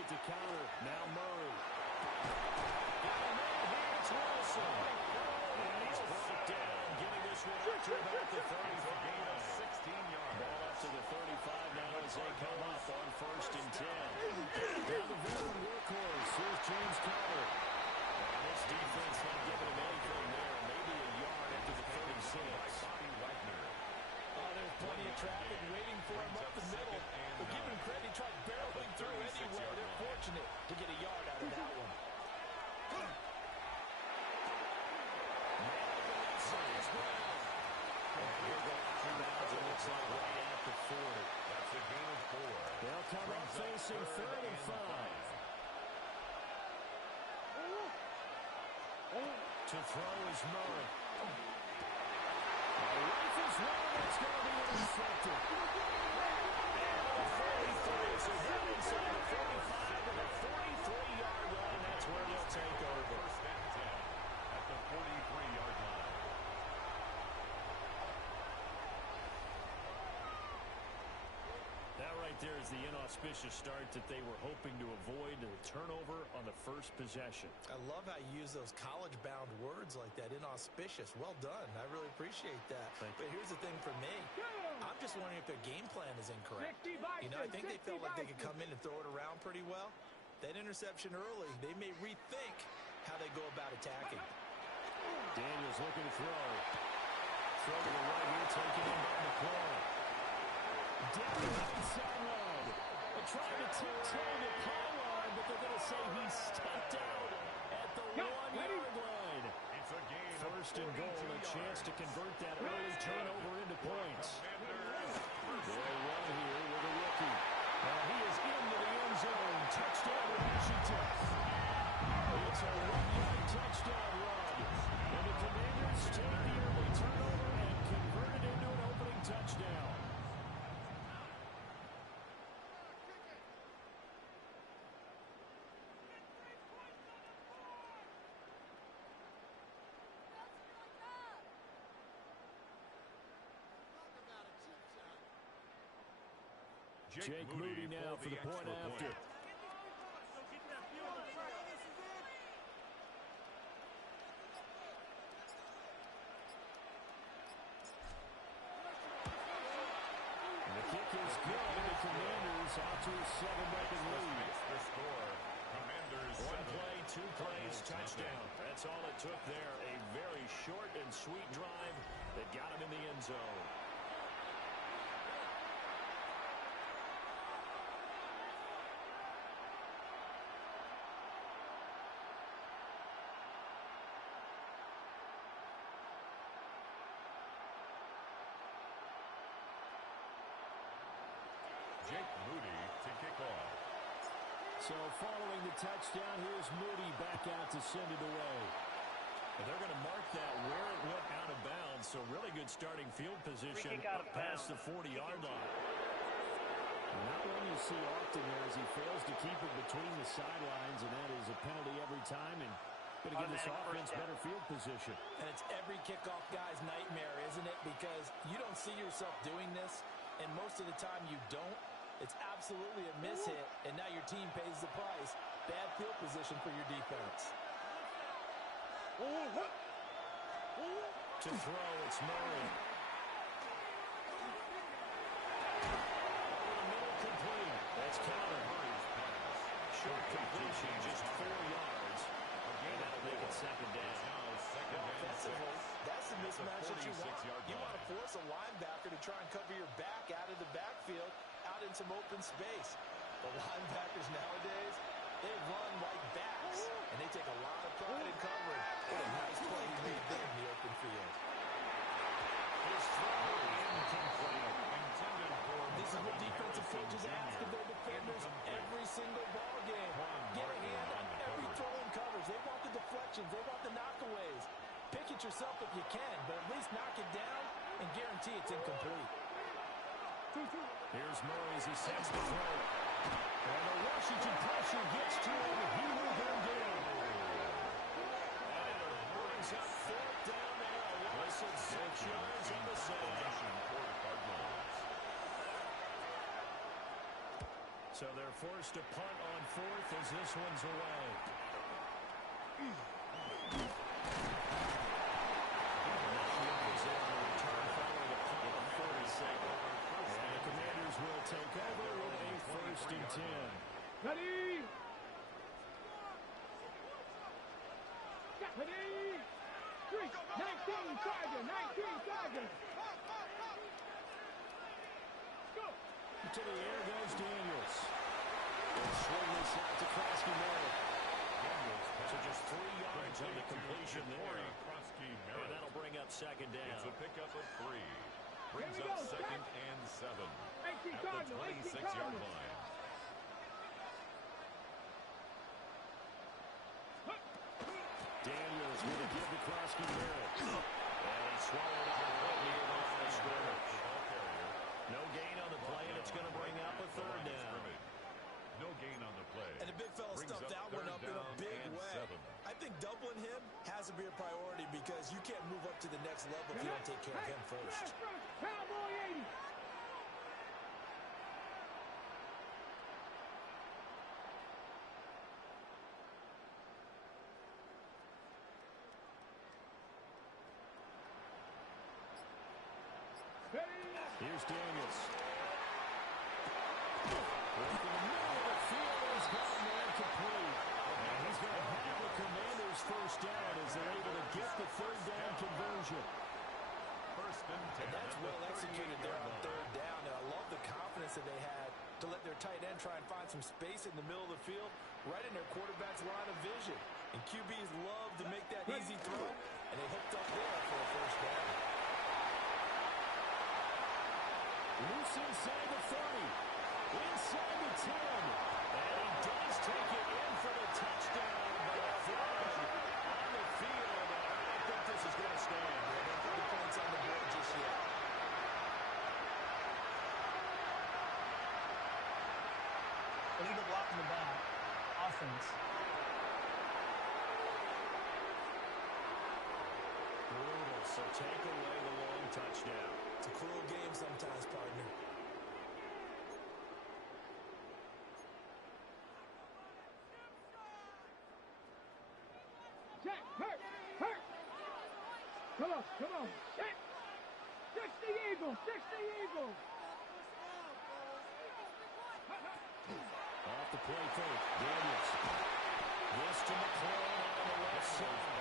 it to counter. Now Murray. Got him in. Here it's Wilson. And he's brought down, getting this one up to about the 35. 16-yard. Ball up to the 35 now as they come up on 1st and 10. Now the veteran workhorse. Here's James Conner. And this defense not giving him anything there. Maybe a yard after the 36. There's plenty of traffic waiting for him up the middle. But give him credit, he tried barreling through anywhere. They're fortunate to get a yard out of that one. Here go out bounds. It looks like right at the 40. That's a gain of 4. They'll come up facing 3rd and 5. To throw is Murray. Rifles one, that's going to be intercepted. And the 43, so down inside the 45 to the 43-yard line. That's where they'll take over. 1st and 10 at the 43-yard line. That right there is the inauspicious start that they were hoping to avoid, a turnover on the first possession. I love how you use those college-bound words like that, inauspicious. Well done. I really appreciate that. But here's the thing for me. I'm just wondering if their game plan is incorrect. You know, I think they felt like they could come in and throw it around pretty well. That interception early, they may rethink how they go about attacking. Daniels looking to throw. Throw to the right here, taking him by McCoy. Down the right sideline. Trying to tiptoe the pylon, but they're going to say he stepped out at the 1-yard line. It's a gain. 1st and goal, a chance to convert that early turnover into points. They'll run here with a rookie. He is into the end zone. Touchdown, Washington. It's a 1-yard touchdown run. And the Commanders take the early turnover and convert it into an opening touchdown. Jake Moody now for the point after. And the kick is good. The Commanders out to a 7-0 lead. The score. Commanders 1 play, 2 plays, touchdown. That's all it took there. A very short and sweet drive that got him in the end zone. Jake Moody to kick off. So following the touchdown, here's Moody back out to send it away. And they're going to mark that where it went out of bounds. So really good starting field position up past the 40-yard line. Not one you see often there as he fails to keep it between the sidelines, and that is a penalty every time. And going to give this offense better field position. And it's every kickoff guy's nightmare, isn't it? Because you don't see yourself doing this, and most of the time you don't. It's absolutely a mishit, and now your team pays the price. Bad field position for your defense. To throw, it's Murray. Over the middle, complete. That's Conner. Short completion, just 4 yards. And that'll make it 2nd down. Offensively, that's the mismatch that you want. You want to force a linebacker to try and cover your back out of the backfield, out in some open space. The linebackers nowadays, they run like backs, and they take a lot of pride in covering. What a nice play he made there in the open field. His throw incomplete. Intended for. This is what defensive coaches ask of their defenders every single ball game. Get a hand on every throw in coverage. They want the deflections. They want the knockaways. Pick it yourself if you can, but at least knock it down and guarantee it's incomplete. Here's Murray as he sets the throw. And the Washington pressure gets to him. He will go down. And it brings up 4th down there. Wilson 6 yards on the save. So they're forced to punt on fourth as this one's away. And the Commanders will take over with a 1st and 10. Ready? Ready? 19, Sergeant, 19, Sergeant. Go. To the air goes Daniels. They'll swing this out to Krosky-Merritt. So just 3 yards on the completion there. And that'll bring up 2nd down. It's a pickup of 3. Brings up 2nd and 7 at the 26-yard line. Daniels with a give to Krosky-Merritt. And he swallowed up right near the line of scrimmage. No gain on the play, and it's going to bring up a 3rd down. No gain on the play. And the big fella stuffed that one up in a big way. 7. I think doubling him has to be a priority because you can't move up to the next level if you don't take care of him first. Cowboy 80. Here's Daniels. Right in the middle of the field, he's got a man complete. And he's going to have the Commanders' 1st down as they're able to get the 3rd down conversion. 1st and 10. And that's well executed there on 3rd down. And I love the confidence that they had to let their tight end try and find some space in the middle of the field, right in their quarterback's line of vision. And QBs love to make that easy throw, and they hooked up there for a 1st down. Loose inside the 30, inside the 10, and he does take it in for the touchdown, but a flag on the field, and I don't think this is going to stand. I don't put the points on the board just yet. Illegal block in the back. Offense. Brutal, so take away the long touchdown. It's a cruel game sometimes, partner. Jack, hurt. Come on. Jack. 60 Eagles. Off the play fake, Daniels. This to McClellan on the left side.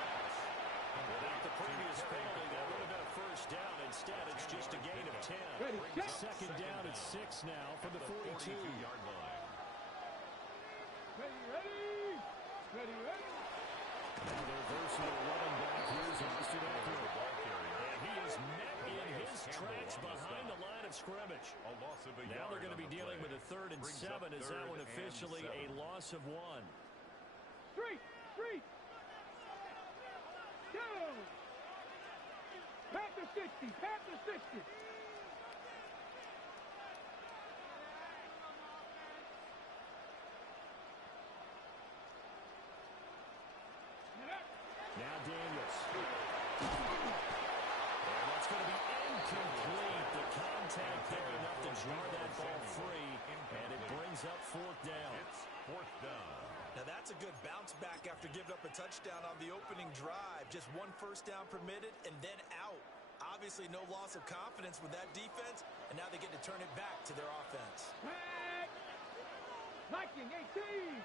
Without the previous penalty, that would have been a 1st down. Instead, it's just a gain of 10. Ready, set. 2nd down at 6 now from the 42-yard line. Ready. Now their versatile running back, here's Austin Eckler. And he is met in his tracks behind the line of scrimmage. A loss of a Now yard they're going to be dealing with a 3rd and 7 as that one officially a loss of 1. Street. Go. Panther 60. Now Daniels. And that's going to be incomplete. The contact there enough to jar that ball free, and it brings up 4th down. It's 4th down. Now that's a good bounce back after giving up a touchdown on the opening drive. Just 1 1st down permitted and then out. Obviously no loss of confidence with that defense, and now they get to turn it back to their offense. Back. Viking 18.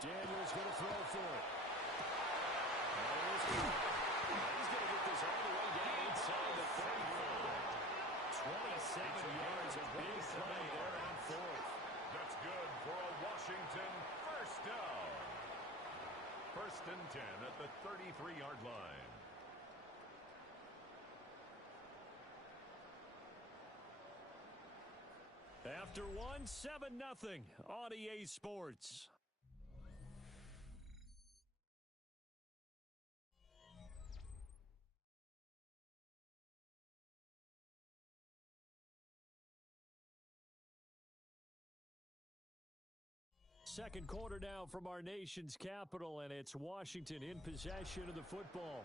Daniels going to throw for it. He's going to get this all the way down inside the 34. 27 yards, a big play there on 4th. That's good for a Washington 1st down. 1st and 10 at the 33-yard line. After 1, 7-0 on EA Sports. Second quarter now from our nation's capital, and it's Washington in possession of the football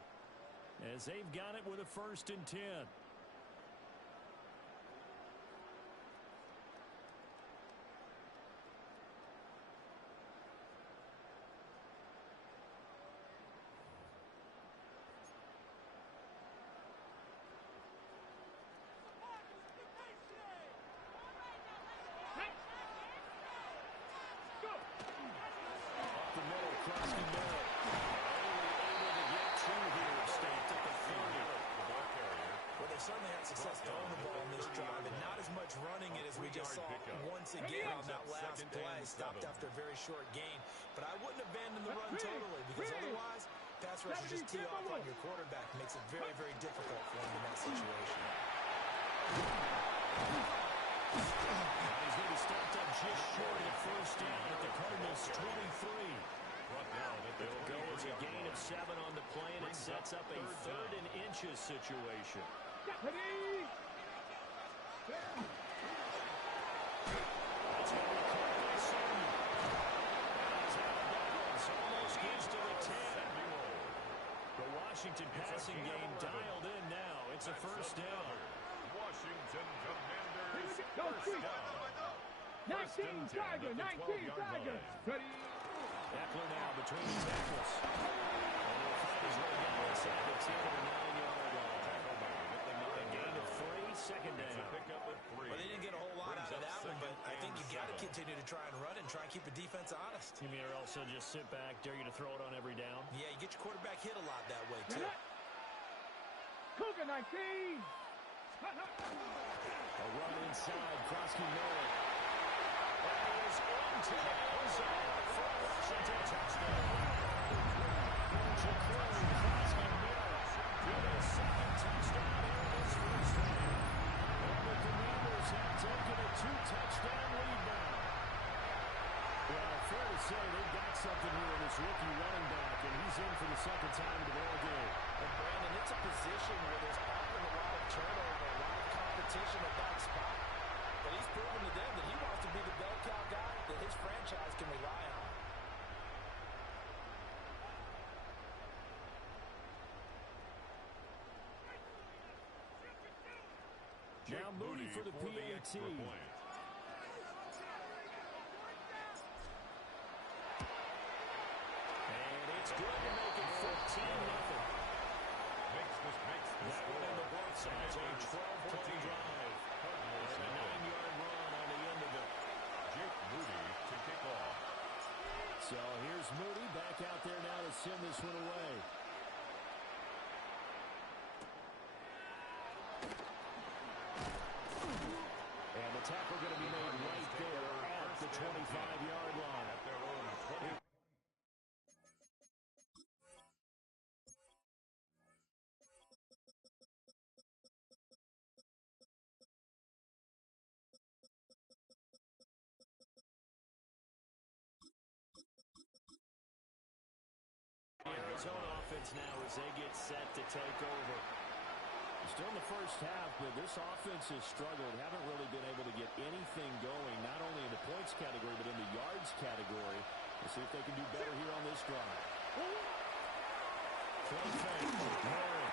as they've got it with a 1st and 10. had success throwing the ball in this drive, and not as much running it as we just saw once again on that last play. Stopped after a very short gain. But I wouldn't abandon the run totally, because otherwise, pass rushers just tee off on your quarterback. Makes it very, very difficult for him in that situation. He's going to be stopped up just short of the first down at the Cardinals' 23. They'll go as a gain of 7 on the play, and it sets up a 3rd and inches situation. That's going to be caught by Samuel. He's out of bounds, almost gets to the 10. The Washington passing game dialed in now. It's a first down. Washington Commanders Go first down. 19 Tiger, 19 Tiger. Ready. Eckler now between the tackles. And he'll find his way down inside the 10 or 9-yard line. A gain of 3, second down. Well, they didn't get a whole lot out of that one, but I think you got to continue to try and run and try and keep the defense honest. You mean also just sit back, dare you to throw it on every down? Yeah, you get your quarterback hit a lot that way, too. Cougar 19. A run inside, Krosky Miller. That is into the end zone for a Washington touchdown. Jaquan Krosky Miller with his 2nd touchdown here in this first half. And the Commanders have taken a 2-touchdown lead now. Well, fair to say they've got something here in this rookie running back, and he's in for the 2nd time in the ball game. And Brandon, it's a position where there's often a lot of turnover, a lot of competition at that spot. But he's proven to them that he wants to be the bell cow guy that his franchise can rely on. Now Moody for the PAT. And it's good to make it 14-0. That one in the both sides, a 12-point drive. And a 9-yard run on the end of it. Jake Moody to kick off. So here's Moody back out there now to send this one away. And the tackle going to be made right there at the 25-yard line. At their own 20. Arizona offense now as they get set to take over. Still in the first half, but this offense has struggled. Haven't really been able to get anything going, not only in the points category, but in the yards category. We'll see if they can do better here on this drive. Play fake. Murray.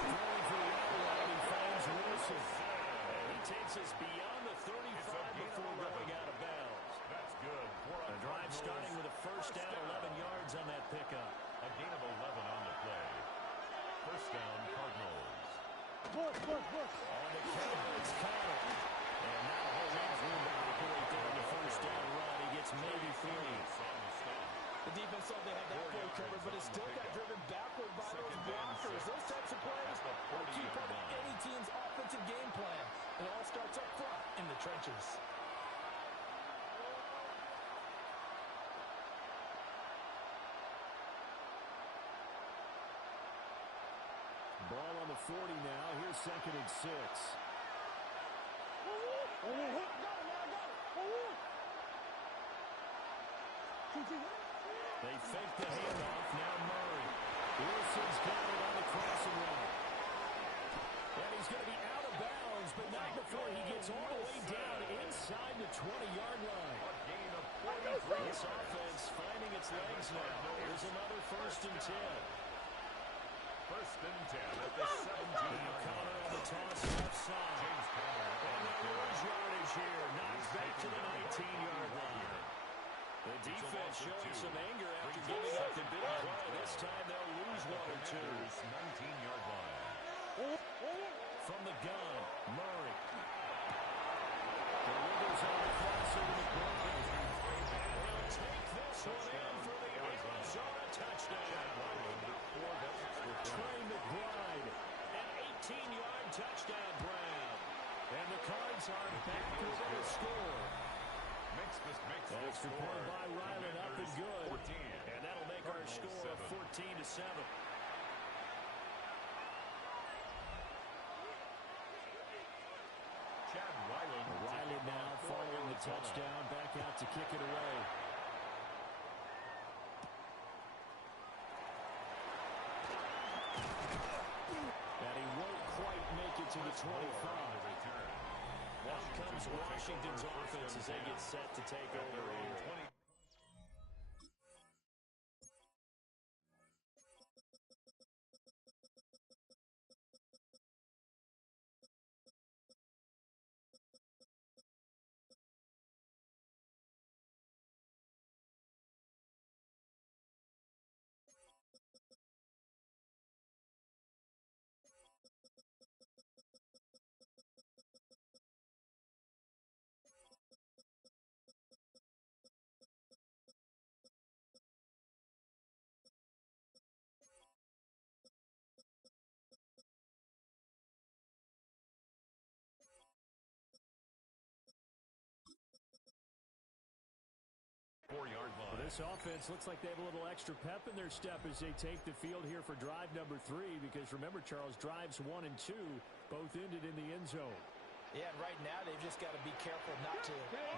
Throwing for the outline. He finds Wilson. And he takes us beyond the 35 before going out of bounds. That's good. A drive starting with a first down, 11 yards on that pickup. A gain of 11 on the play. First down, Cardinals. On the counter, it's Connor. And now a whole lot of room to operate there on the first down run. He gets maybe 3. The defense thought they had that play covered, but it still got driven backward by those blockers. Those types of plays are a key part of any team's offensive game plan. It all starts up front in the trenches. Ball on the 40 now. Here's 2nd and 6. They fake the handoff. Now Murray. Wilson's got it on the crossing line. And he's going to be out of bounds, but not before he gets all the way down inside the 20-yard line. This offense finding its legs now. Here's another 1st and 10. 1st and 10 at the 17-yard Connor line. on the toss left side. And they lose yardage here. Knocked back to the 19-yard line. The defense showing some anger after giving up the big play. This time they'll lose 1 or 2. 19-yard line. From the gun, Murray. Delivers on the crosser to McBride. And he'll take this one in for the Arizona touchdown. Trey McBride, an 18-yard touchdown grab. And the Cards are back within a score. Makes Extra point by Ryland, up and good. 14. And that'll make our score 14-7. Ryland now following the touchdown, back out to kick it away. And he won't quite make it to the 25. Now comes Washington's offense as they get set to take over here. Well, this offense looks like they have a little extra pep in their step as they take the field here for drive number 3, because remember, Charles, drives 1 and 2 both ended in the end zone. Yeah, and right now they've just got to be careful not to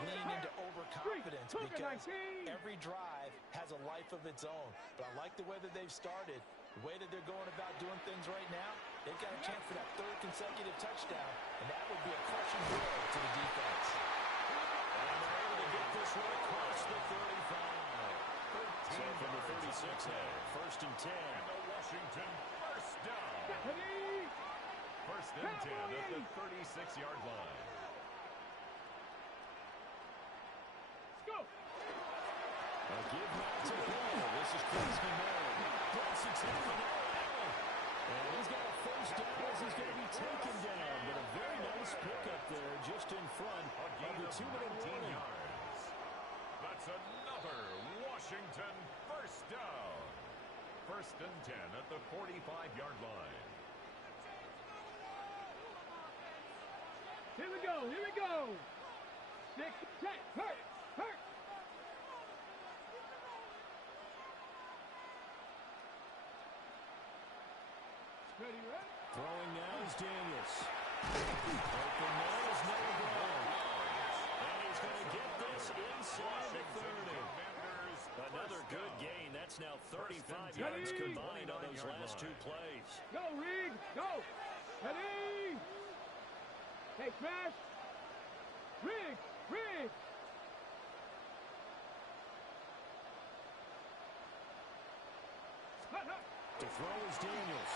lean into overconfidence, because every drive has a life of its own. But I like the way that they've started, the way that they're going about doing things right now. They've got a chance for that 3rd consecutive touchdown, and that would be a crushing blow to the defense. And they're able to get this one across the 35. So from the 36 now, 1st and 10. And the Washington first down. First and 10 at the 36-yard line. Go. A give back to Hill. This is Crazy Man. Plus it's in for Allen. And he's got a first down as he's going to be taken down. But a very nice pickup there just in front of the 2-minute warning. That's another Washington first down. First and 10 at the 45-yard line. Here we go. 6, 10, hurt. Ready, right? Throwing now is Daniels. Open now is Noah Brown. And he's going to get this inside the 30. Another good gain. That's now 35 yards combined on those last 2 plays. Go, Reed. Go. Ready. Hey, smash. Rig. To throw is Daniels.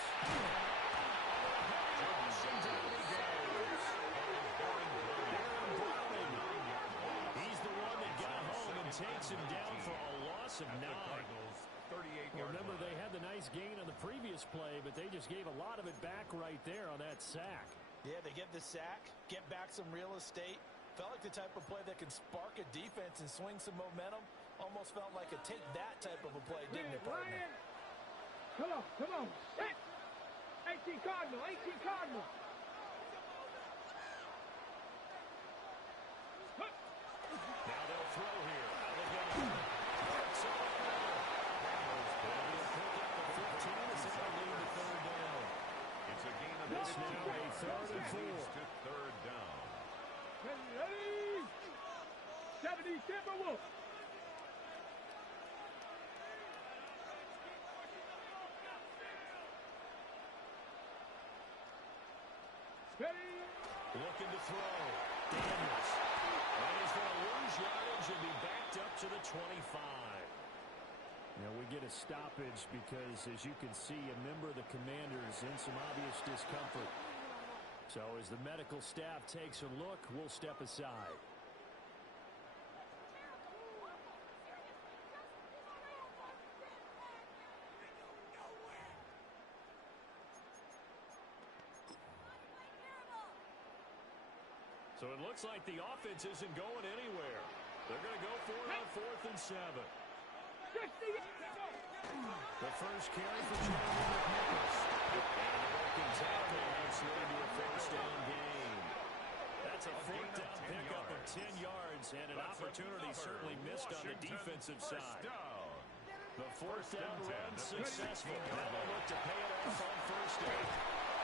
He's the one that got home and takes him down for a loss of 9. Remember, they had the nice gain on the previous play, but they just gave a lot of it back right there on that sack. Yeah, they get the sack, get back some real estate. Felt like the type of play that can spark a defense and swing some momentum. Almost felt like a take that type of a play, didn't it, partner? Come on. 18 Cardinal. Now they'll throw here. It's a gain of this now a 3rd and 4. To 3rd down. Ready. 70 Timberwolves. Looking to throw. Daniels. And he's going to lose yardage and be backed up to the 25. We get a stoppage because, as you can see, a member of the Commanders in some obvious discomfort. So as the medical staff takes a look, we'll step aside. So it looks like the offense isn't going anywhere. They're going to go for it on 4th and 7. Go. The first carry for Jeremy McNichols. And a broken tackle. That's leading to a first down gain. That's a fourth down pickup of 10 yards, and an opportunity certainly missed on the defensive side. The fourth down run successful. Now they look to pay it off on first down.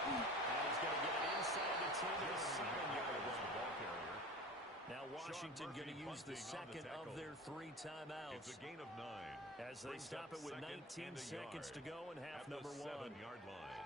And he's going to get it inside the 10 to the 7-yard line. Now Washington going to use the second of their 3 timeouts. It's a gain of 9. As they stop it with 19 seconds to go in half number 1. 7-yard line.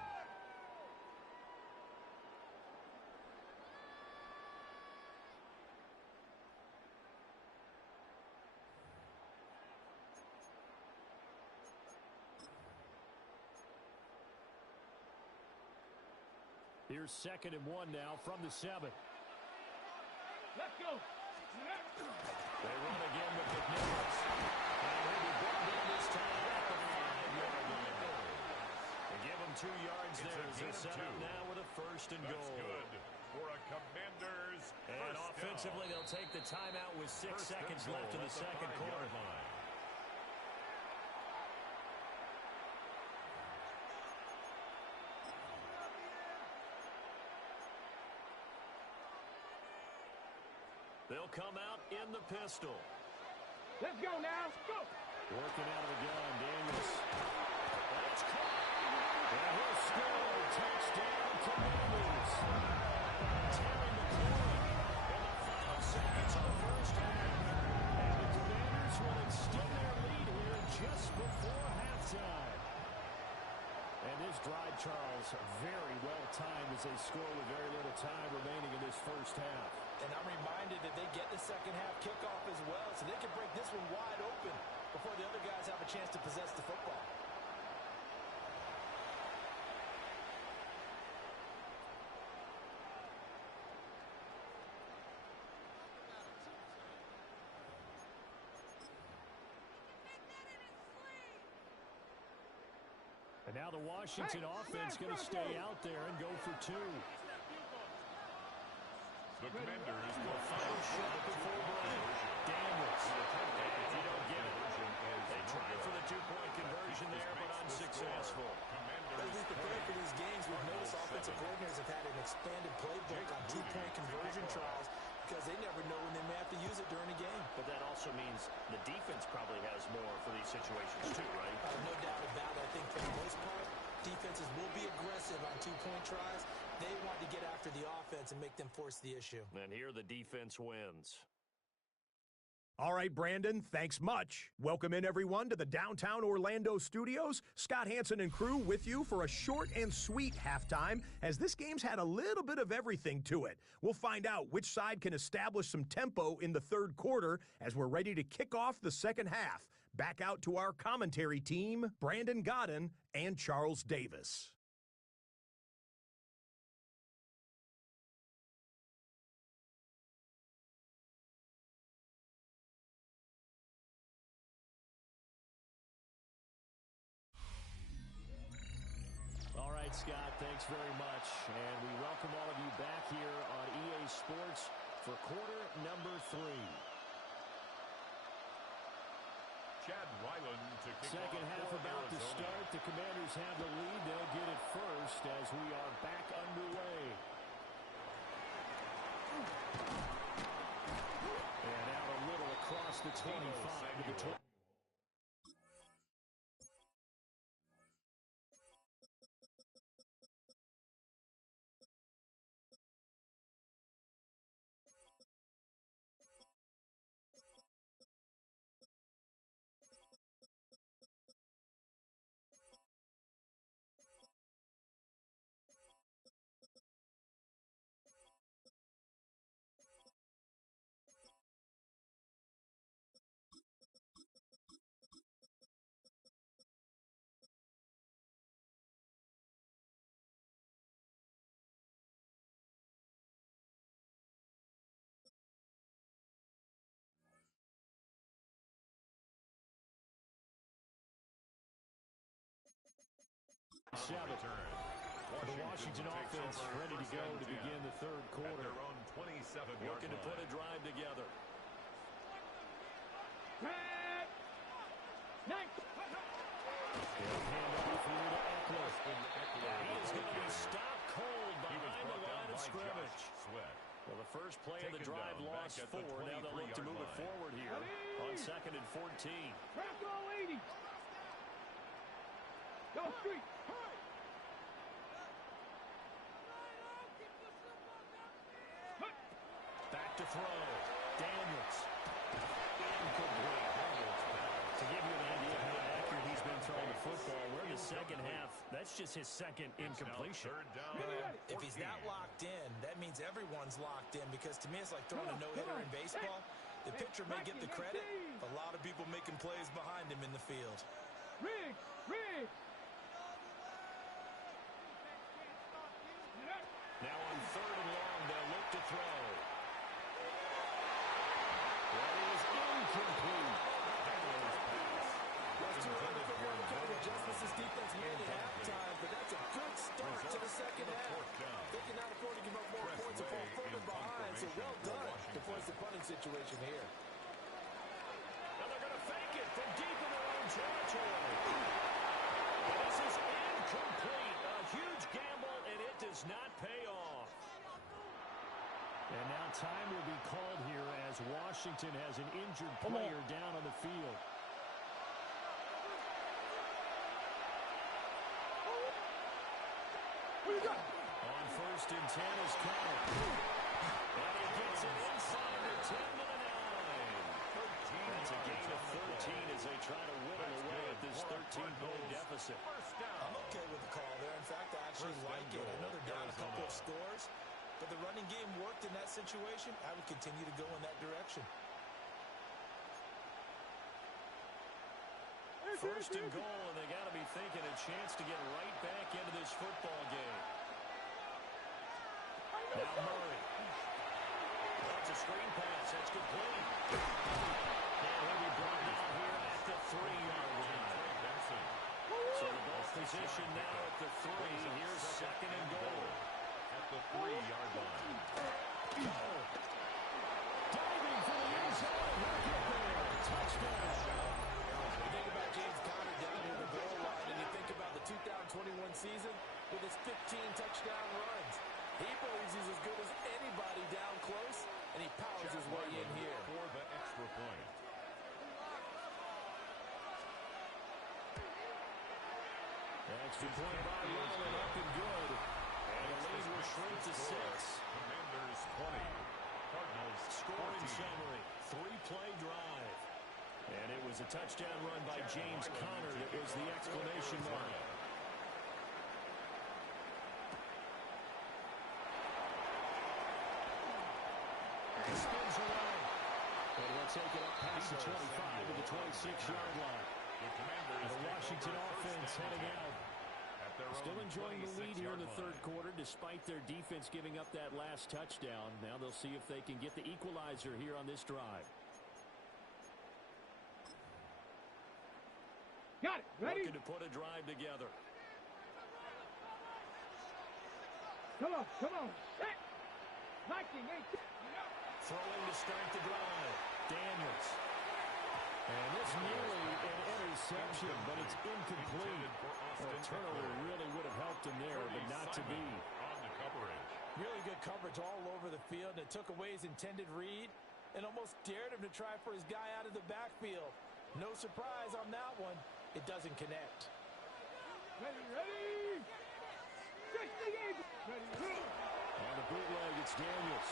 Here's 2nd and 1 now from the 7. Let's go. They run again with McNichols. And he'll be brought in this time at the 5-yard line. They give him 2 yards there as they're set up now with a first and goal. That's good for a Commanders. And offensively, they'll take the timeout with 6 seconds left in the second quarter. They'll come out in the pistol. Let's go now. Go. Working out of the gun, Daniels. That's caught. And he'll score. Touchdown, Commanders. Terry McLaurin in the final seconds of the first half. And the Commanders will extend their lead here just before halftime. And this drive, Charles, very well timed as they score with very little time remaining in this first half. And I'm reminded that they get the second half kickoff as well, so they can break this one wide open before the other guys have a chance to possess the football. And now the Washington offense going to stay out there and go for 2. The Commanders will Final shot before break. Daniels. And if you don't get it, they tried for the 2-point conversion there, but unsuccessful. As we prepare for these games, we've noticed offensive coordinators have had an expanded playbook on 2-point conversion trials because they never know when they may have to use it during a game. But that also means the defense probably has more for these situations too, right? No doubt about it. I think for the most part, defenses will be aggressive on 2-point tries. They want to get after the offense and make them force the issue. And here the defense wins. All right, Brandon, thanks much. Welcome in, everyone, to the downtown Orlando studios. Scott Hansen and crew with you for a short and sweet halftime, as this game's had a little bit of everything to it. We'll find out which side can establish some tempo in the third quarter as we're ready to kick off the second half. Back out to our commentary team, Brandon Godden and Charles Davis. All right, Scott, thanks very much. And we welcome all of you back here on EA Sports for quarter number 3. Chad Ryland to kick Second off half for about to Arizona. start. The Commanders have the lead. They'll get it first as we are back underway. And out a little across the 25 to the 20. The Washington offense ready to go to begin the third quarter. Their own 27-yard Looking to put a drive together. Red. 19. scrimmage. Well, the first play of the drive lost 4. Now they'll look to move it forward here on 2nd and 14. Trap all 80. Go street. Back to throw. Daniels. Incomplete. To give you an idea of how accurate he's been throwing the football, we're in the second half. That's just his second incompletion. If he's not locked in, that means everyone's locked in, because to me it's like throwing a no-hitter in baseball. The pitcher may get the credit, but a lot of people making plays behind him in the field. Rig. Now on 3rd and long, they'll look to throw. That is incomplete. That's too early for what kind of adjustments this defense made at halftime, but that's a good start to the second half. They can now afford to give up more points and fall further behind, so well done to force the punting situation here. Now they're going to fake it from deep in their own territory. This is incomplete. A huge gamble, and it does not pay off. And now time will be called here as Washington has an injured player down on the field. On 1st and 10 is Connor. And he gets it inside the 10 to the 9. That's a gain of 13 as they try to whittle away at this 13-point deficit. I'm okay with the call there. In fact, I actually like it. I know they're down a couple of scores, but the running game worked in that situation. I would continue to go in that direction. 1st and goal, and they got to be thinking a chance to get right back into this football game. Now Murray. That's a screen pass. That's complete. And he'll be brought down here at the 3-yard line. So the ball position now at the 3. Here's 2nd and goal. At the 3-yard line. Diving for the end zone. He'll get there. Touchdown. You think about James Conner down near the goal line, and you think about the 2021 season with his 15 touchdown runs. He believes he's as good as anybody down close, and he powers his way in here. For the extra point. Extra point by Rollin, up and good. And the lead will shrink to 6. Commanders 20. Cardinals Scoring 14. summary. 3-play drive. And it was a touchdown run by James Conner that was the exclamation mark. He spins away. And he'll take it up past the 25 to the 26-yard line. And the Washington offense heading out. Still enjoying the lead here in the 3rd quarter, despite their defense giving up that last touchdown. Now they'll see if they can get the equalizer here on this drive. Got it. Ready? Looking to put a drive together. Come on. Set. 19, 18. Throwing to start the drive. Daniels. And it's nearly an interception, but it's incomplete. A turnover really would have helped him there, but not to be. On the coverage. Really good coverage all over the field. It took away his intended read and almost dared him to try for his guy out of the backfield. No surprise on that one. It doesn't connect. Ready. 68. Ready. On the bootleg, it's Daniels.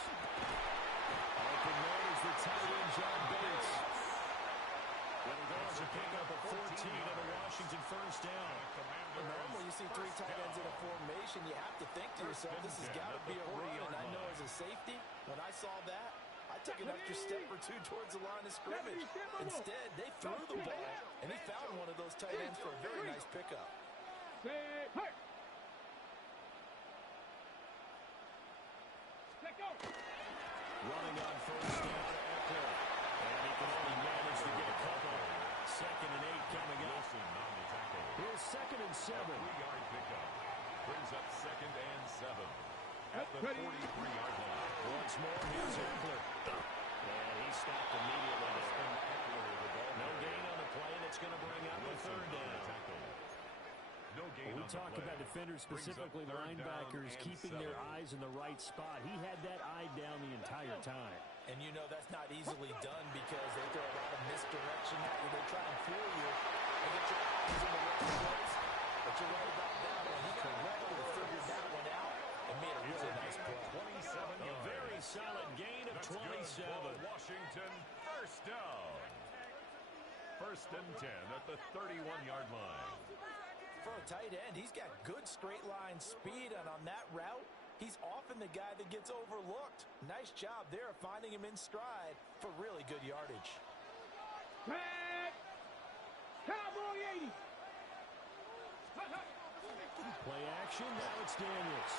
Open man is the tight end, John Bates. And he goes to pick up a 14 on the Washington first down. Normally you see 3 tight ends in a formation, you have to think to yourself, this has got to be a run. And I know as a safety, when I saw that, I took an extra step or 2 towards the line of scrimmage. Instead, they threw the ball, and he found one of those tight ends for a very nice pickup. Running on first down, Eckler. And he can only manage to get a couple. 2nd and 8 coming up. Here's 2nd and 7. 3-yard pickup. Brings up 2nd and 7. At the 43-yard line. Once more, here's Eckler. And he stopped immediately there. No gain on the play, and it's going to bring up a 3rd down. No gain on talk about defenders, specifically linebackers, keeping their eyes in the right spot. He had that eye down the entire time. And you know that's not easily done because they throw a lot of misdirection at you. They try and fool you and get your eyes in the right place. But you're right about that one. He correctly figured that one out and made a really nice play. A very solid gain of 27. Washington, first down. First and 10 at the 31-yard line. For a tight end, he's got good straight line speed, and on that route, he's often the guy that gets overlooked. Nice job there finding him in stride for really good yardage. Pat! Cowboy 80! Play action, now it's Daniels.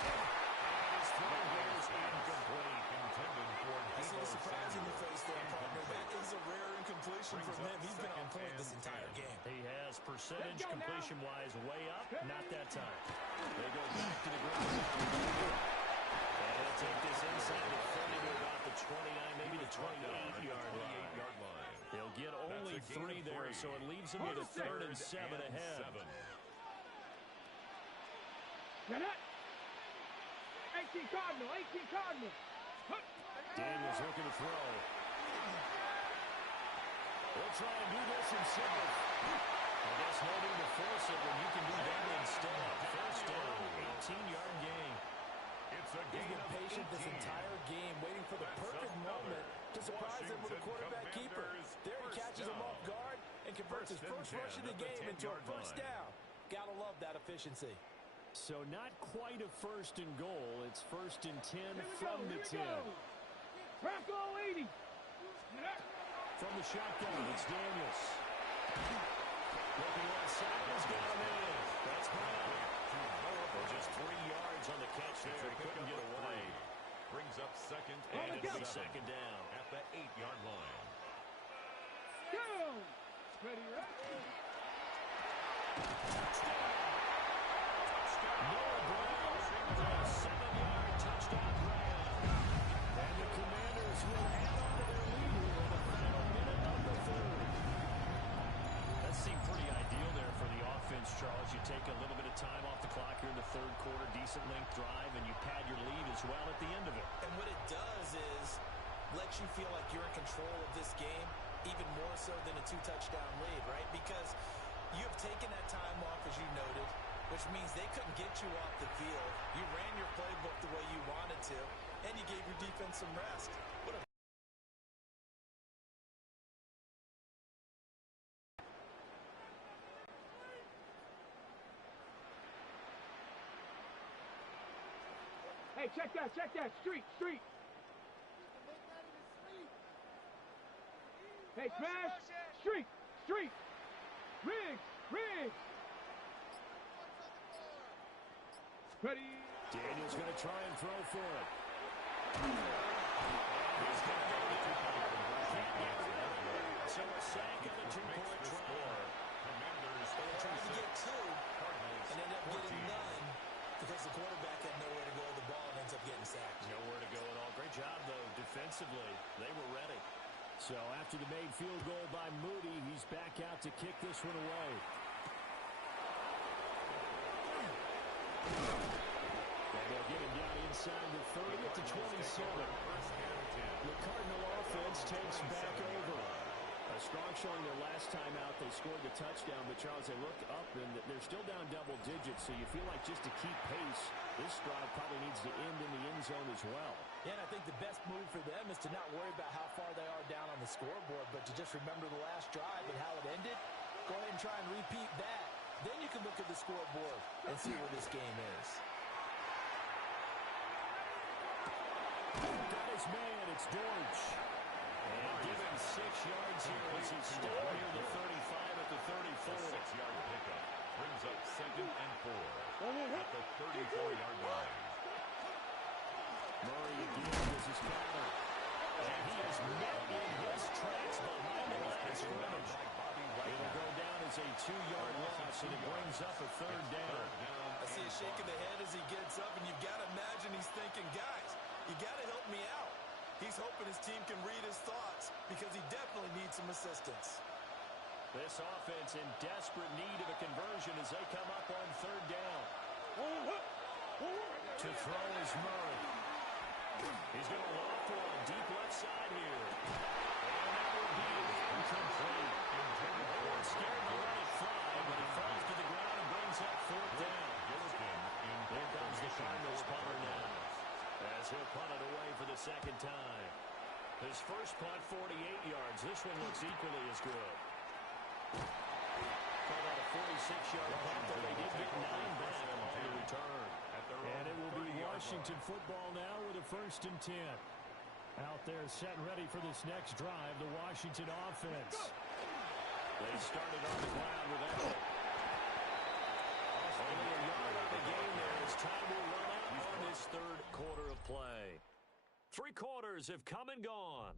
And his throw is incomplete. Intended for I see the surprise in the face there, partner. That is a rare incompletion from him. He's been on point this entire game. He has percentage completion-wise way up, not that time. They go back to the ground. And they'll take this inside the 30 to about the 29, maybe the 28-yard line. They'll get only 3 there, so it leaves them with a 3rd and 7 ahead. Get it! 18 Cardinal, 18 Cardinal. Daniels looking to throw. They'll try and do this himself. I guess no need to force it when you can do that instead. First down, 18-yard gain. It's a He's been patient this entire game, waiting for the perfect moment to surprise him with a quarterback keeper. There he catches him off guard and converts his first rush of the game into a first down. Gotta love that efficiency. So not quite a first and goal. It's first and 10 from the 10. Bronco 80. From the shotgun, it's Daniels. Looking left side, he's got him in. That's Brown. Just 3 yards on the catch there. He couldn't get away. Brings up second And and it'll be 7 second down. at the 8-yard line. Go! Ready, right? Noah Brown for a 7-yard touchdown grab. And the Commanders will add on to their lead here in the final minute of the 3rd. That seemed pretty ideal there for the offense, Charles. You take a little bit of time off the clock here in the 3rd quarter, decent length drive, and you pad your lead as well at the end of it. And what it does is let you feel like you're in control of this game, even more so than a 2-touchdown lead, right? Because you have taken that time off, as you noted, which means they couldn't get you off the field. You ran your playbook the way you wanted to, and you gave your defense some rest. What a Hey, check that, street. Hey, smash, street. Riggs. Ready. Daniels going to try and throw for it. So a sack and a 2-point try. They tried to get 2 and ended up getting none because the quarterback had nowhere to go with the ball and ends up getting sacked. Nowhere to go at all. Great job, though, defensively. They were ready. So after the made field goal by Moody, he's back out to kick this one away. And they'll get him down inside the 30 at the 27. The Cardinal offense takes back over. A strong showing their last time out. They scored the touchdown, but Charles, they look up and they're still down double digits, so you feel like just to keep pace, this drive probably needs to end in the end zone as well. Yeah, and I think the best move for them is to not worry about how far they are down on the scoreboard, but to just remember the last drive and how it ended. Go ahead and try and repeat that. Then you can look at the scoreboard and see where this game is. Got his man, it's Deutsch. And give him 6 yards here as he's still near the 35 at the 34. 6-yard pickup brings up second and 4 at the 34-yard line. Murray again as his counter. And he is met in his tracks behind the line of scrimmage. It'll go down as a 2-yard loss, and it brings up a 3rd down. I see a shake of the head as he gets up, and you've got to imagine he's thinking, guys, you got to help me out. He's hoping his team can read his thoughts because he definitely needs some assistance. This offense in desperate need of a conversion as they come up on third down. To throw is Murray. He's going to loft one deep left side here. And that will be incomplete. They weren't scared to let it fly, but it falls to the ground and brings up fourth down. Here comes the Cardinals punter now, as he'll punt it away for the second time. His first punt, 48 yards. This one looks equally as good. Called out a 46-yard punt, but they did get 9 back on the return. And it will be Washington football now with a 1st and 10. Out there set and ready for this next drive, the Washington offense. They started on the ground with that one. Only a yard on the game there. It's time to run out on this third quarter of play. 3 quarters have come and gone.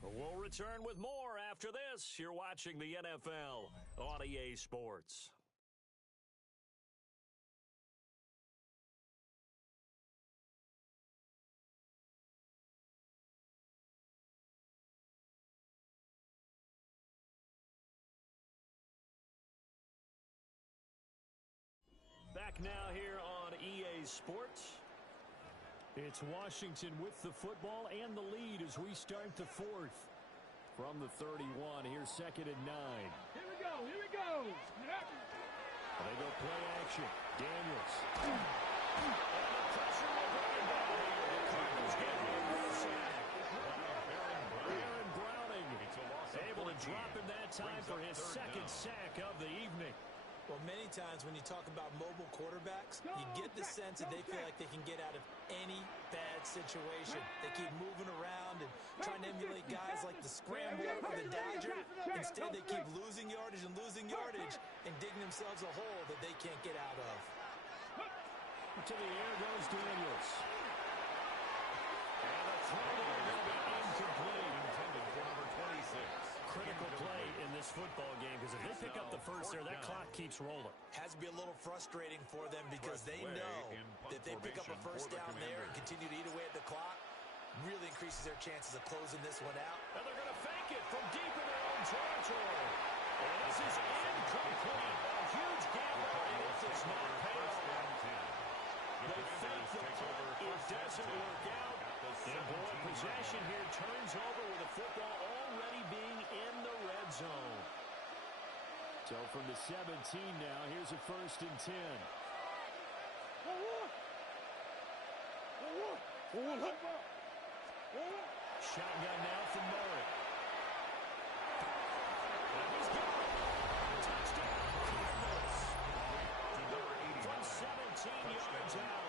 We'll return with more after this. You're watching the NFL on EA Sports. Back now here on EA Sports. It's Washington with the football and the lead as we start the 4th. From the 31, here's 2nd and 9. Here we go, here we go. They go play action. Daniels. And the pressure will bring it down here. The Cardinals get him with a sack. Aaron Browning able to drop him that time for his 2nd sack of the evening. Well, many times when you talk about mobile quarterbacks, you get the sense that they feel like they can get out of any bad situation. They keep moving around and trying to emulate guys like the Scrambler or the Dodger. Instead, they keep losing yardage and digging themselves a hole that they can't get out of. To the air goes Daniels. And a throw there will be incomplete. Intended for number 26. Critical play in this football game because if they pick up the first there, that clock keeps rolling. Has to be a little frustrating for them because they know that they pick up a first down there and continue to eat away at the clock, really increases their chances of closing this one out. And they're going to fake it from deep in their own territory. And this is incomplete. A huge gamble, and it does not pay off. They fake the punt. It doesn't work out. And boy, possession here turns over with the football already being in the red zone. So from the 17 now, here's a 1st and 10. Shotgun now from Murray. And he's gone. Touchdown, Cardinals. From 17 yards out.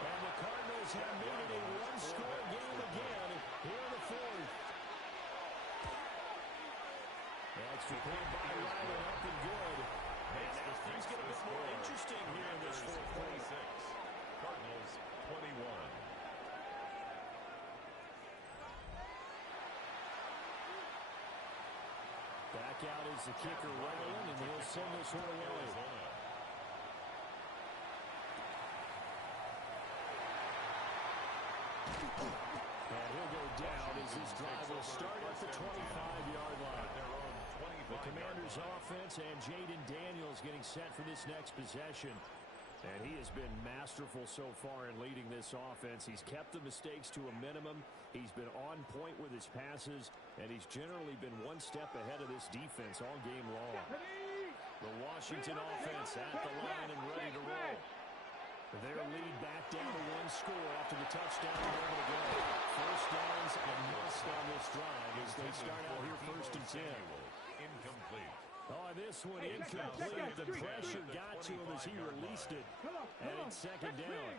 And the Cardinals have made it a one-score game again here in the 4th. Extra point by Riley, up and good. And now things get a bit more interesting here in this 4th quarter. Cardinals 21. Back out is the kicker, Ryland, and he'll send this one away. And he'll go down as this drive will start at the 25-yard line. The Commanders' offense and Jaden Daniels getting set for this next possession. And he has been masterful so far in leading this offense. He's kept the mistakes to a minimum. He's been on point with his passes, and he's generally been one step ahead of this defense all game long. The Washington offense at the line and ready to roll. Their lead back down to 1 score after the touchdown a moment ago. First downs a must on this drive as they start out here 1st and 10. Incomplete. Oh, this one incomplete. The pressure got to him as he released it. And it's 2nd down.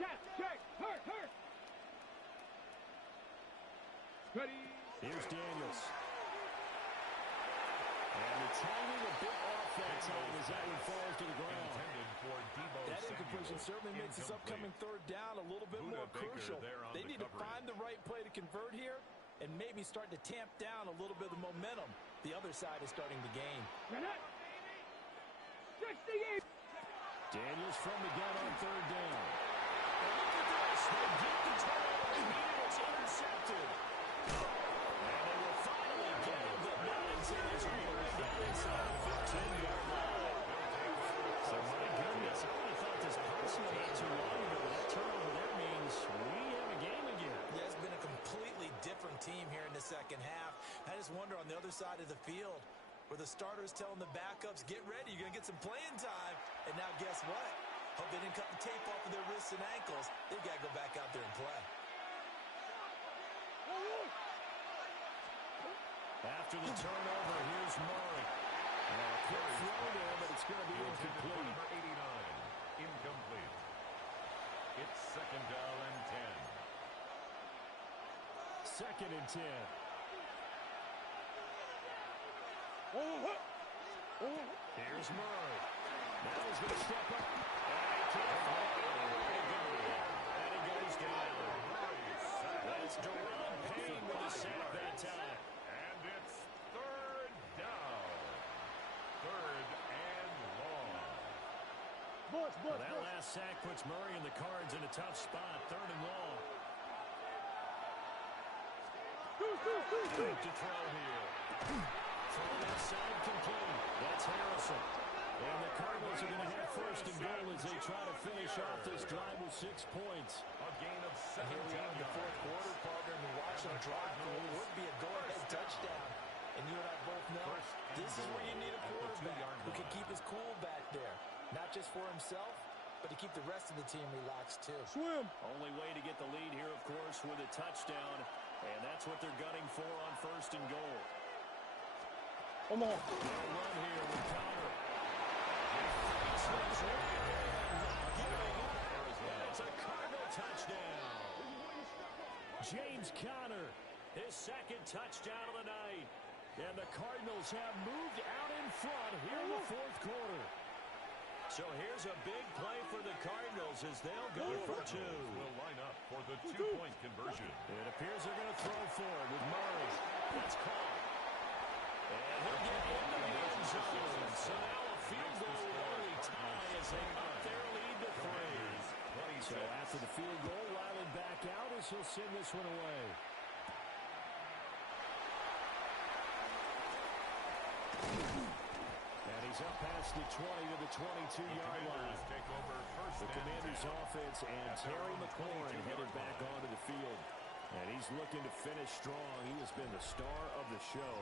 Check. Hurt. Ready. Here's Daniels. And the timing a bit off that time as that one falls to the ground. That incompletion certainly makes this upcoming 3rd down a little bit more crucial. They need to find the right play to convert here and maybe start to tamp down a little bit of the momentum the other side is starting to gain. 68. Daniels from the gun on 3rd down. And look at this. They get the turnover they needed. It's intercepted. And they will finally get him, but not second half. I just wonder on the other side of the field where the starters telling the backups, get ready, you're going to get some playing time. And now guess what? Hope they didn't cut the tape off of their wrists and ankles. They've got to go back out there and play. After the turnover, here's Murray. Quick throw there, but it's going to be incomplete. Number 89, incomplete. It's second down and 10. Second and 10. Here's Murray. Now he's going to step up. And he goes down. That's Deron Payne with a sack that time. And it's third down. Third and long. That last sack puts Murray and the Cards in a tough spot. Third and long. Quick to throw here. Throwing outside complete. That's Harrison. And the Cardinals are going to have first and goal as they try to finish off this drive with 6 points. A gain of 17 Here we are in the fourth quarter, partner, and we're watching a drive. It would be a go-ahead touchdown. And you and I both know this is where you need a quarterback who can keep his cool back there. Not just for himself, but to keep the rest of the team relaxed too. Swim. Only way to get the lead here, of course, with a touchdown. And that's what they're gunning for on first and goal. Come on. They'll run here with Connor. It's a Cardinal touchdown. James Conner, his second touchdown of the night. And the Cardinals have moved out in front here in the fourth quarter. So here's a big play for the Cardinals as they'll go for two. Will line up for the two-point conversion. It appears they're going to throw for it with Murray. That's caught. And he'll get into the end zone. So now a field goal only tie as they up their lead to 3. So after the field goal, Riley back out as he'll send this one away. And he's up past the 20 to the 22-yard line. Take over first The Commanders' offense and Terry McLaurin headed back onto the field. And he's looking to finish strong. He has been the star of the show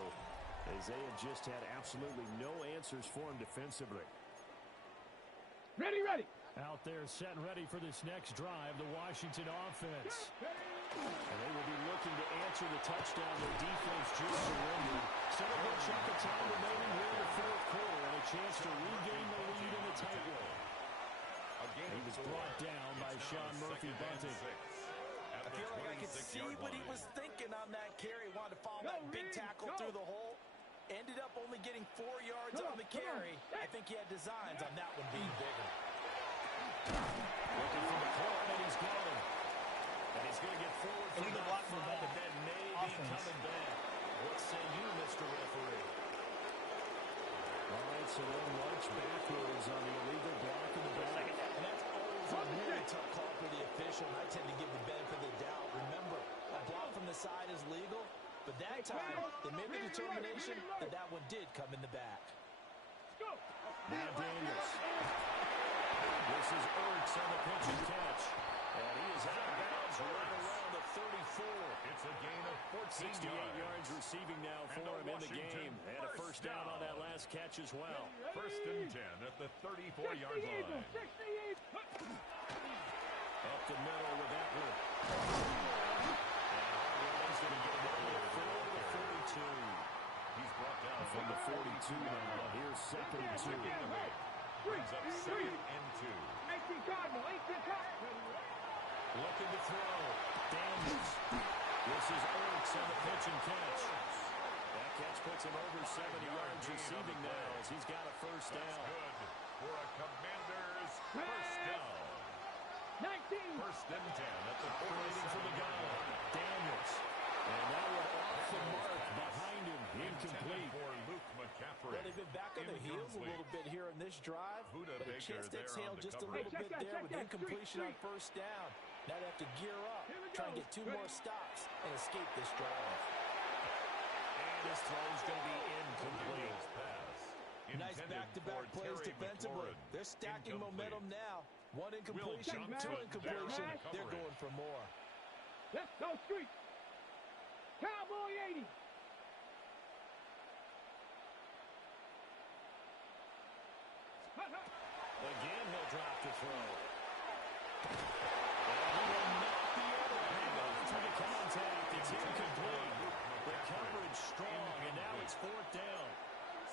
as they have just had absolutely no answers for him defensively. Ready, ready. Out there set and ready for this next drive, the Washington offense. And they will be looking to answer the touchdown their defense just surrendered. Still a good chunk of time remaining here in the fourth quarter and a chance to regain the lead in the tightrope. He was brought down by Sean Murphy Bunting. I feel like I could see what he was thinking on that carry. Wanted to follow that big tackle through the hole. Ended up only getting 4 yards on the carry. I think he had designs on that one being bigger. Looking for the corner, and he's got him. And he's going to get forward for the block, but that may be coming back. What say you, Mr. Referee? All right, so they'll march backwards on the illegal block in the back. And that's always a really tough call for the official, and I tend to give the benefit of the doubt. Remember, a block from the side is legal, but that time, they made the determination that that one did come in the back. Now Daniels. This is Ertz on the pitch and catch. And he is out of bounds right around the 34. It's a gain of 14 yards receiving now for him in the game. And a first down on that last catch as well. First and 10 at the 34-yard line. Up the middle with that one. And Harlan's going to get him over the 42. He's brought down From the 42 now. Here's second and 2. Brings up second and 2. Looking to throw. Daniels. This is Ertz on the pitch and catch. That catch puts him over 70 yards receiving now as he's got a first down. Good for a Commanders first down. 19. First and 10 at the Waiting for the guy. Daniels. And that one off the mark behind him. Incomplete. For Luke McCaffrey. Well, they've been back on their heels a little bit here in this drive, Buda but a Baker chance to there exhale on the just a coverage. little bit there with incompletion on first down. Now they have to gear up, try and get 2 more stops, and escape this drive. And his throw's going to be incomplete. Nice back-to-back plays defensively. They're stacking momentum now. 1 incompletion, 2 incompletion. They're going for more. Let's go street. Cowboys. 80. Again, he'll drop to throw. And he will not be able to hang on to the contact. It's incomplete. The coverage strong, and now it's fourth down.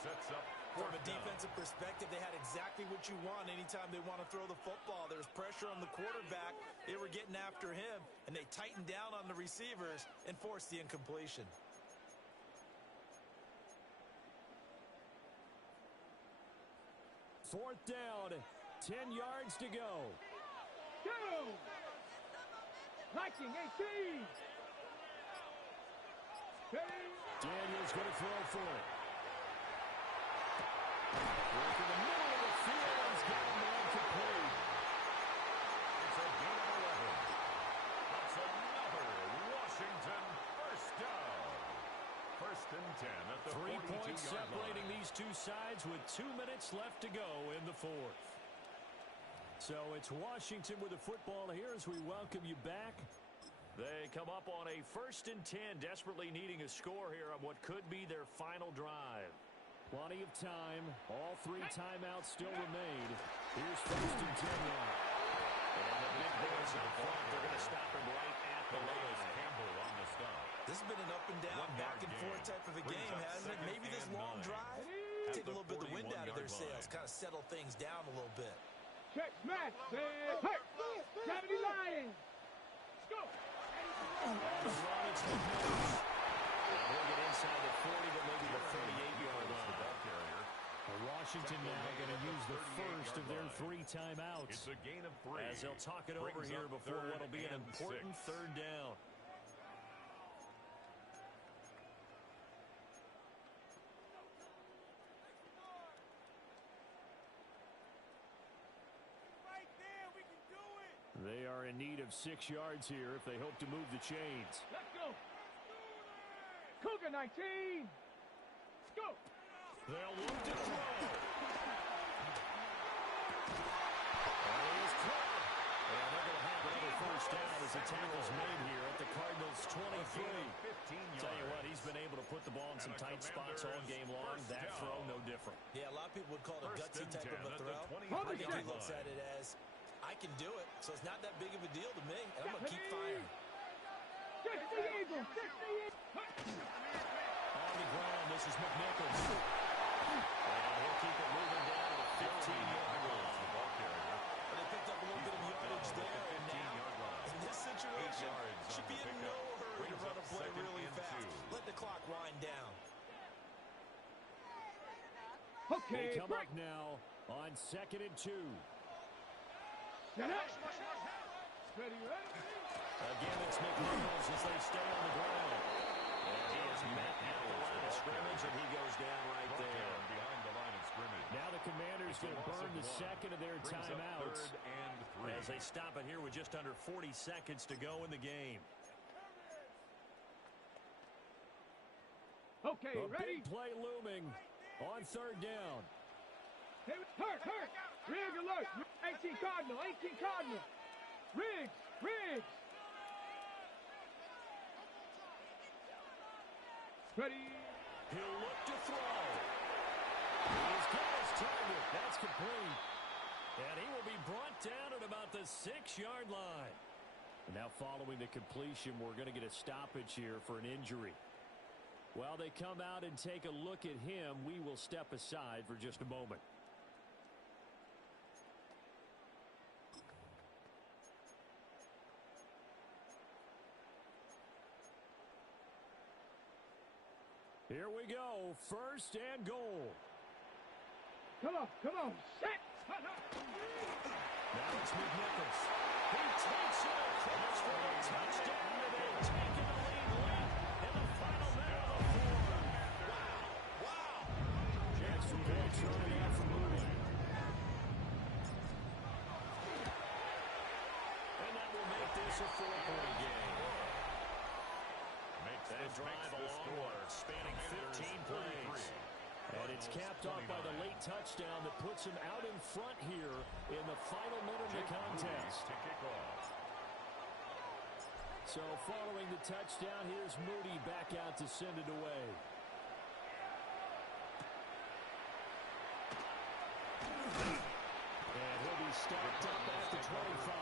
Sets up From a defensive perspective, they had exactly what you want anytime they want to throw the football. There was pressure on the quarterback. They were getting after him, and they tightened down on the receivers and forced the incompletion. Fourth down, 10 yards to go. Go! Liking 18. Daniel's going to throw for it. Work in the middle of the field. He's got him incomplete. It's a gain of 11. That's another Washington first down. First and 10 at the 3 points 42-yard separating line. these two sides with 2 minutes left to go in the fourth. So it's Washington with the football here as we welcome you back. They come up on a first and 10, desperately needing a score here on what could be their final drive. Plenty of time. All 3 timeouts still remain. Here's first and 10 now. And the big boys up front, they're going to stop him right at the line. Campbell on the stop. This has been an up and down, back and forth type of a game, hasn't it? Maybe this long drive, take a little bit of the wind out of their sails, kind of settle things down a little bit. Check, smash, man. Hurt. Gravity Lions. Let's go. On the run, it's the Bills. And he'll get inside the 40 to maybe the 38-yard line. Washington now going to use the first of their 3 timeouts. It's a gain of 3. As they'll talk it over here before what will be an important third down. They are in need of 6 yards here if they hope to move the chains. Let's go. Cougar 19. Let's go. They'll look to throw. And he is caught. And they're going to have another first down as the tackle's made here at the Cardinals' 23. Tell you what, he's been able to put the ball in some tight spots all game long. That throw, no different. Yeah, a lot of people would call it a gutsy type of a throw. I think he looks at it as, I can do it, so it's not that big of a deal to me, and I'm going to keep firing. Check the Eagle. Check the Eagle. On the ground, this is McNichols. And he'll keep it moving down to the 15-yard line. But they picked up a little bit of yardage there, and now, in this situation, should be in no hurry to run a play really fast. Let the clock wind down. Okay, They come up now on 2nd and 2. Get up. Ready, ready. Again, it's McNichols as they stay on the ground. And he is met at the line of scrimmage, and he goes down right there. Behind the line of scrimmage. Now the Commanders going to burn the second of their timeouts as they stop it here with just under 40 seconds to go in the game. Okay, A ready. big play looming on 3rd down. Hurt. Rig alert. 18 Cardinal. Riggs. Ready. He'll look to throw. He's got his target. That's complete. And he will be brought down at about the 6-yard line. And now following the completion, we're going to get a stoppage here for an injury. While they come out and take a look at him, we will step aside for just a moment. Here we go. 1st and goal. Come on. Set. Now it's McNichols. He takes it across for a touchdown, and they've taken the lead late in the final minute of the fourth. Wow. Jackson Phillips running out from moving. And that will make this a 4-point game. That drive along, spanning 15 plays. And it's capped off by the late touchdown that puts him out in front here in the final minute of the contest. So following the touchdown, here's Moody back out to send it away. And he'll be stopped up at the 25.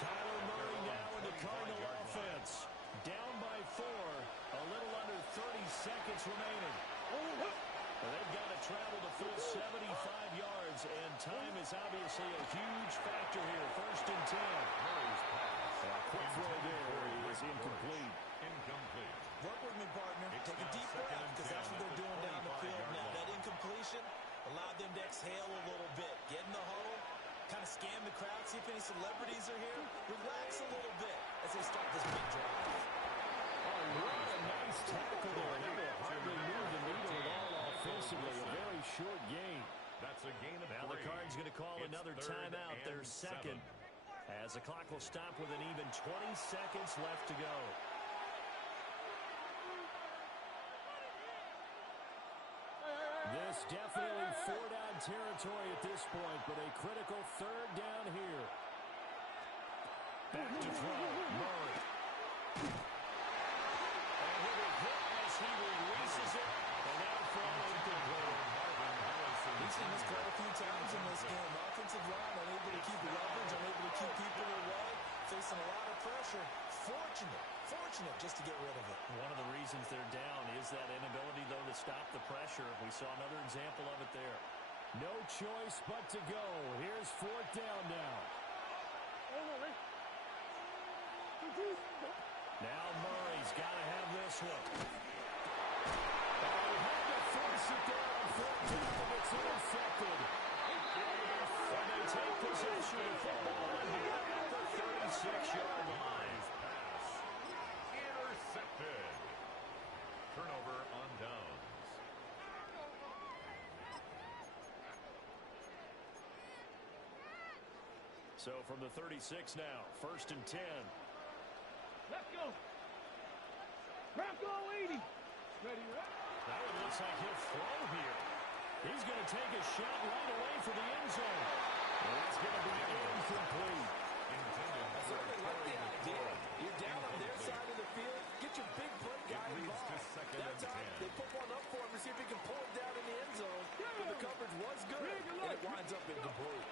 Kyler Murray now in the Cardinal offense. Down by 4. A little under 30 seconds remaining. They've got to travel the full 75 yards, and time is obviously a huge factor here. 1st and 10. A quick throw there is incomplete. Work with me, partner. Take a deep breath, because that's what they're doing down the field now. That incompletion allowed them to exhale a little bit. Get in the huddle, kind of scan the crowd, see if any celebrities are here. Relax a little bit as they start this big drive. Oh, what a nice tackle there. That will hardly move the needle at all offensively. A very short gain. That's a gain of 3. Now the Cards going to call another timeout, their second, as the clock will stop with an even 20 seconds left to go. This definitely 4-down territory at this point, but a critical 3rd down here. Back to throw. Murray. And with a hit as he releases it, and now thrown incomplete. We've seen this quite a few times in this game. Offensive line unable to keep leverage, unable to keep people away, facing a lot of pressure. Fortunate just to get rid of it. One of the reasons they're down is that inability, though, to stop the pressure. We saw another example of it there. No choice but to go. Here's 4th down now. Now Murray's got to have this one. He had to force it there on 4th down, and it's intercepted. And they take possession of the football here at the 36-yard line. Intercepted. Turnover on downs. So from the 36 now, 1st and 10. Let's go. Bronco 80. Ready, right? That one looks like he'll throw here. He's going to take a shot right away for the end zone. And that's going to be incomplete. I certainly like the idea. You're down on their side of the field. Get your big play guy involved. That time, they put one up for him to see if he can pull it down in the end zone. But the coverage was good, and it winds up incomplete.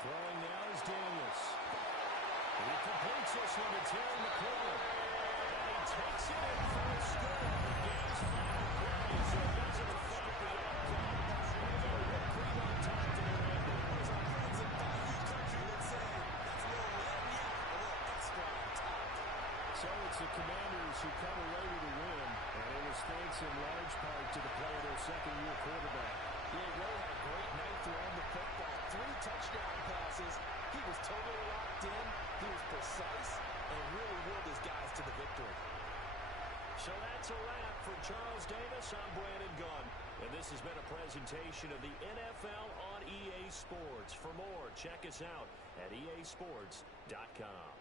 Throwing now is Daniels. He completes this one to Terry McLaurin. And he takes it in for a score. Gains 5 plays, so it doesn't affect the outcome. And they'll whip cream on top to the end. As our friends in Bayou Country would say, that's a little red, yeah, a little extra on top. So it's the Commanders who come away with a win, and it was thanks in large part to the play of their second-year quarterback. Yeah, he really had a great night throwing the football. 3 touchdown passes. He was totally locked in. He was precise and really willed his guys to the victory. So that's a wrap for Charles Davis. I'm Brandon Gunn. And this has been a presentation of the NFL on EA Sports. For more, check us out at easports.com.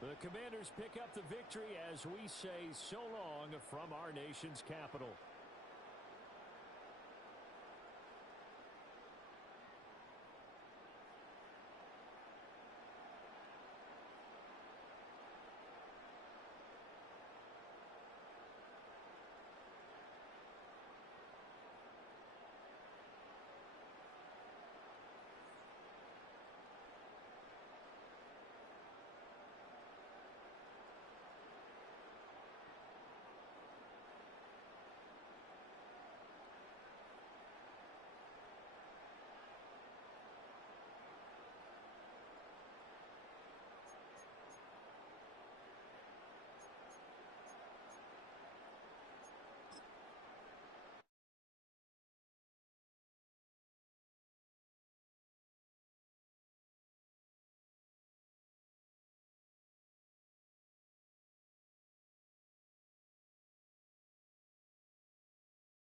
The Commanders pick up the victory as we say so long from our nation's capital.